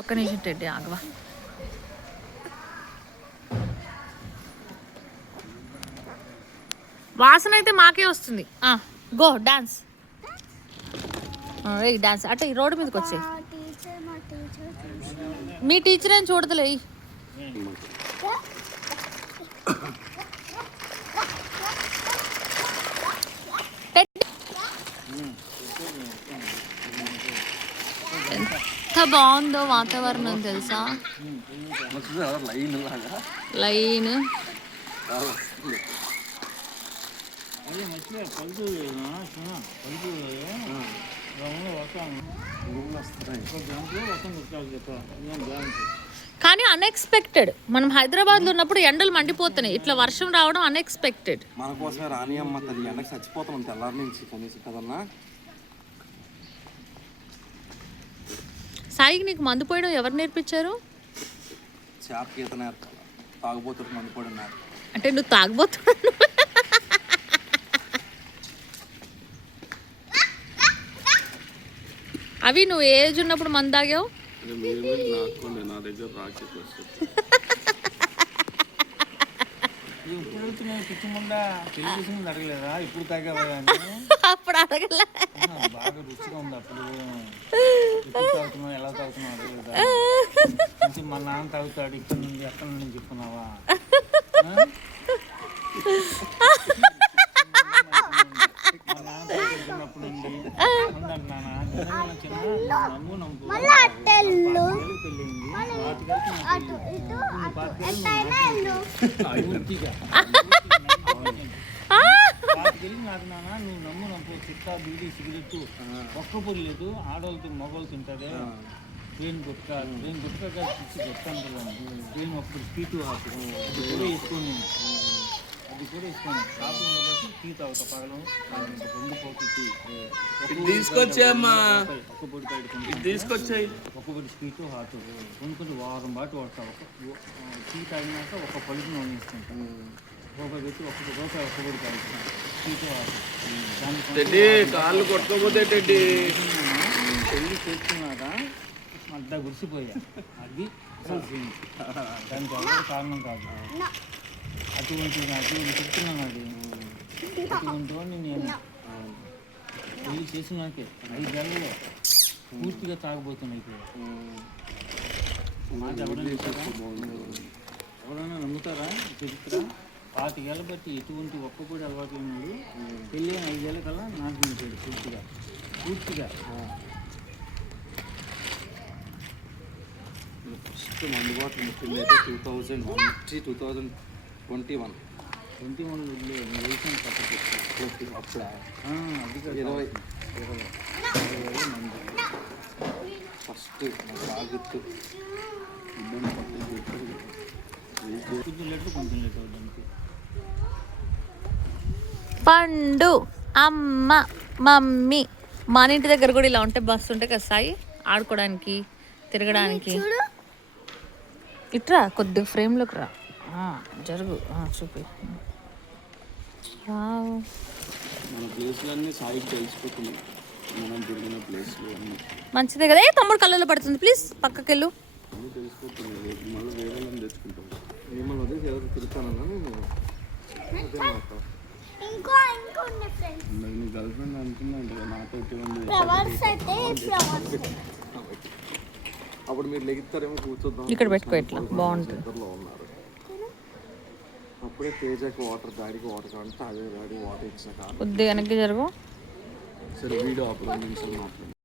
ఒక్క నిమిషం టెడ్డి ఆగవా. వాసన అయితే మాకే వస్తుంది. Go dance. డాన్స్ అంటే ఈ రోడ్డు మీదకి వచ్చాయి. మీ టీచర్ ఏం చూడదులే. ఎంత బాగుందో వాతావరణం తెలుసా. లైన్ కానీ అన్ఎక్స్పెక్టెడ్. మనం హైదరాబాద్లో ఉన్నప్పుడు ఎండలు మండిపోతున్నాయి, ఇట్లా వర్షం రావడం అన్ఎక్స్పెక్టెడ్. మన కోసమే రాని అమ్మ తల్లి, ఎండకి చచ్చిపోతాం తెల్లారి నుంచి కనీసం కదన్నా. సాయికి నీకు మందు పోయడం ఎవరు నేర్పించారు? చేపకి ఈత నేర్పాలి, తాగుబోతుడు మందు పోయడం నేర్పాలి. అంటే నువ్వు తాగుబోతున్నావు. అవి నువ్వు ఏజ్ ఉన్నప్పుడు మందు తాగావు? నా దగ్గర రాకెట్ అడగలేదా? ఇప్పుడు తాగావా? అప్పుడు అడగలే. బాగా రుచిగా ఉంది. అప్పుడు తాగుతున్నావు, ఎలా తాగుతున్నావు అడగలేదా? మా నాన్న తాగుతాడు, ఇక్కడ నుండి ఎక్కడ నుండి చెప్పుకున్నావా? నాకు నాన్న నువ్వు నమ్ము నమ్ము చిట్టా బీడీ సిగరెట్ ఒక్క పొరి లేదు, ఆడవాళ్ళతో మగవాళ్ళు తింటారే ట్రైన్ గుట్కా పిచ్చి చెప్తాను కదా. ట్రైన్ ఒక్కడు స్పీటు అది కూడా వేసుకోండి, షాపు బట్టి టీ తాగుతా పగలం 2 పోటీ తీసుకొచ్చామ్మా. ఒక్క పొడి తాగుతుంది, తీసుకొచ్చాయి ఒక్కొక్కటి స్పీటు హాట్ కొనుక్కొని వారం బాటి వాడతా. టీ తాగినాక ఒక పలుపు నూనె ఇస్తుంటాను, రూపాయి పెట్టి రూపాయి ఒక్క పొడి తాగుతాను స్పీటు హాట్. కాళ్ళు కొట్టుకోపోతే పెళ్ళి చేసుకున్నాక అడ్డా గుడిసిపోయా. అది దానికి ఎవరు కారణం కాదు. అటువంటి చెప్తున్నాను, అటువంటి వాడిని నేను పెళ్లి చేసినాకే 5 ఏళ్ళలో పూర్తిగా తాగబోతున్నాయి. మాట ఎవరైనా నమ్ముతారా? చరిత్ర 25 ఏళ్ళ బట్టి ఎటువంటి ఒక్కపొడి అలవాటు ఉన్నాడు. పెళ్ళి 5 ఏళ్ళ కల్లా నాకు నింపాడు పూర్తిగా. ఫస్ట్ అందుబాటులో ముట్టింది అయితే 2021 అప్పుడా? అది 20 మంది ఫస్ట్ బాగుతు కొంచెం లేట్ అవుతుంది. పండు అమ్మ మమ్మీ మన ఇంటి దగ్గర కూడా ఇలా ఉంటే బస్సు ఉంటాయి కదా సాయి, ఆడుకోవడానికి తిరగడానికి. ఇట్రా కొద్దిగా ఫ్రేమ్లోకి రా, జరుగు చూపి. మంచిదే కదా. తమ్ముడు కళ్ళలో పడుతుంది, ప్లీజ్ పక్కకెళ్ళు. అప్పుడు మీరు లెగుతారేమో కూర్చోద్దాం. ఇక్కడ పెట్టుకో, ఇట్లా బాగుంటుంది. అప్పుడే తేజకి వాటర్, డాడీకి వాటర్ కావాలంటే అదే డాడీ వాటర్ ఇచ్చాక కొద్దిగా వెనక్కి జరుగు. సరే వీడియో అప్పుడు నిమిషాలు మాట్లాడు.